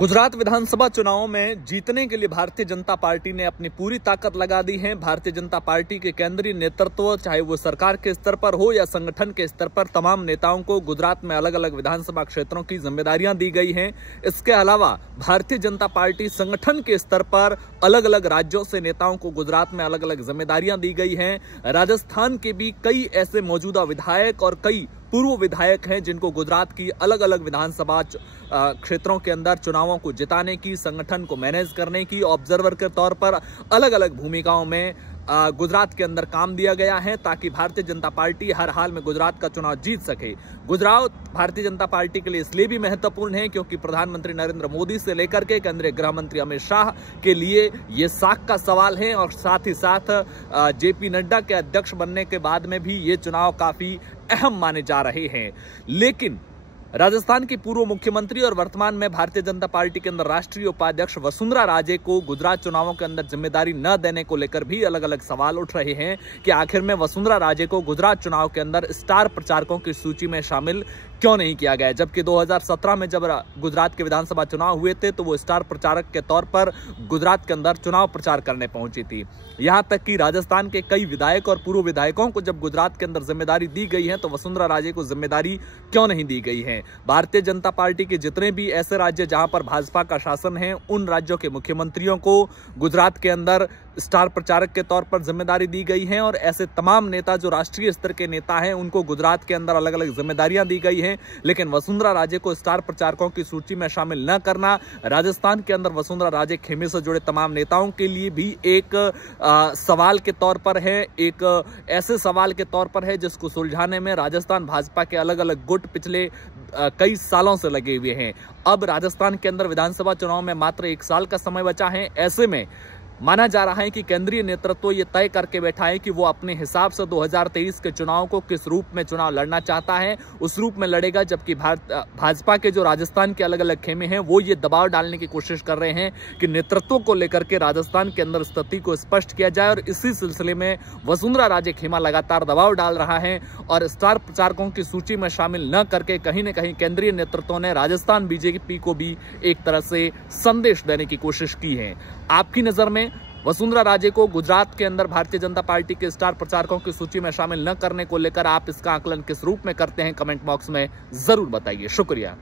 गुजरात विधानसभा चुनावों में जीतने के लिए भारतीय जनता पार्टी ने अपनी पूरी ताकत लगा दी है। भारतीय जनता पार्टी के केंद्रीय नेतृत्व, चाहे वो सरकार के स्तर पर हो या संगठन के स्तर पर, तमाम नेताओं को गुजरात में अलग अलग विधानसभा क्षेत्रों की जिम्मेदारियां दी गई हैं। इसके अलावा भारतीय जनता पार्टी संगठन के स्तर पर अलग अलग राज्यों से नेताओं को गुजरात में अलग अलग जिम्मेदारियां दी गई हैं। राजस्थान के भी कई ऐसे मौजूदा विधायक और कई पूर्व विधायक हैं जिनको गुजरात की अलग अलग विधानसभा क्षेत्रों के अंदर चुनावों को जिताने की, संगठन को मैनेज करने की, ऑब्जर्वर के तौर पर अलग अलग भूमिकाओं में गुजरात के अंदर काम दिया गया है, ताकि भारतीय जनता पार्टी हर हाल में गुजरात का चुनाव जीत सके। गुजरात भारतीय जनता पार्टी के लिए इसलिए भी महत्वपूर्ण है क्योंकि प्रधानमंत्री नरेंद्र मोदी से लेकर के केंद्रीय गृह मंत्री अमित शाह के लिए ये साख का सवाल है, और साथ ही साथ जेपी नड्डा के अध्यक्ष बनने के बाद में भी ये चुनाव काफी अहम माने जा रहे हैं। लेकिन राजस्थान की पूर्व मुख्यमंत्री और वर्तमान में भारतीय जनता पार्टी के अंदर राष्ट्रीय उपाध्यक्ष वसुंधरा राजे को गुजरात चुनावों के अंदर जिम्मेदारी न देने को लेकर भी अलग अलग सवाल उठ रहे हैं कि आखिर में वसुंधरा राजे को गुजरात चुनाव के अंदर स्टार प्रचारकों की सूची में शामिल क्यों नहीं किया गया, जबकि 2017 में जब गुजरात के विधानसभा चुनाव हुए थे तो वो स्टार प्रचारक के तौर पर गुजरात के अंदर चुनाव प्रचार करने पहुंची थी। यहां तक कि राजस्थान के कई विधायक और पूर्व विधायकों को जब गुजरात के अंदर जिम्मेदारी दी गई है तो वसुंधरा राजे को जिम्मेदारी क्यों नहीं दी गई है। भारतीय जनता पार्टी के जितने भी ऐसे राज्य जहां पर भाजपा का शासन है, उन राज्यों के मुख्यमंत्रियों को गुजरात के अंदर स्टार प्रचारक के तौर पर जिम्मेदारी दी गई है, और ऐसे तमाम नेता जो राष्ट्रीय स्तर के नेता हैं उनको गुजरात के अंदर अलग अलग जिम्मेदारियां दी गई हैं। लेकिन वसुंधरा राजे को स्टार प्रचारकों की सूची में शामिल न करना राजस्थान के अंदर वसुंधरा राजे खेमे से जुड़े तमाम नेताओं के लिए भी एक सवाल के तौर पर है, एक ऐसे सवाल के तौर पर है जिसको सुलझाने में राजस्थान भाजपा के अलग अलग गुट पिछले कई सालों से लगे हुए हैं। अब राजस्थान के अंदर विधानसभा चुनाव में मात्र 1 साल का समय बचा है। ऐसे में माना जा रहा है कि केंद्रीय नेतृत्व ये तय करके बैठा है कि वो अपने हिसाब से 2023 के चुनाव को किस रूप में चुनाव लड़ना चाहता है, उस रूप में लड़ेगा। जबकि भाजपा के जो राजस्थान के अलग अलग खेमे हैं वो ये दबाव डालने की कोशिश कर रहे हैं कि नेतृत्व को लेकर के राजस्थान के अंदर स्थिति को स्पष्ट किया जाए, और इसी सिलसिले में वसुंधरा राजे खेमा लगातार दबाव डाल रहा है और स्टार प्रचारकों की सूची में शामिल न करके कहीं न कहीं केंद्रीय नेतृत्व ने राजस्थान बीजेपी को भी एक तरह से संदेश देने की कोशिश की है। आपकी नजर में वसुंधरा राजे को गुजरात के अंदर भारतीय जनता पार्टी के स्टार प्रचारकों की सूची में शामिल न करने को लेकर आप इसका आकलन किस रूप में करते हैं, कमेंट बॉक्स में जरूर बताइए। शुक्रिया।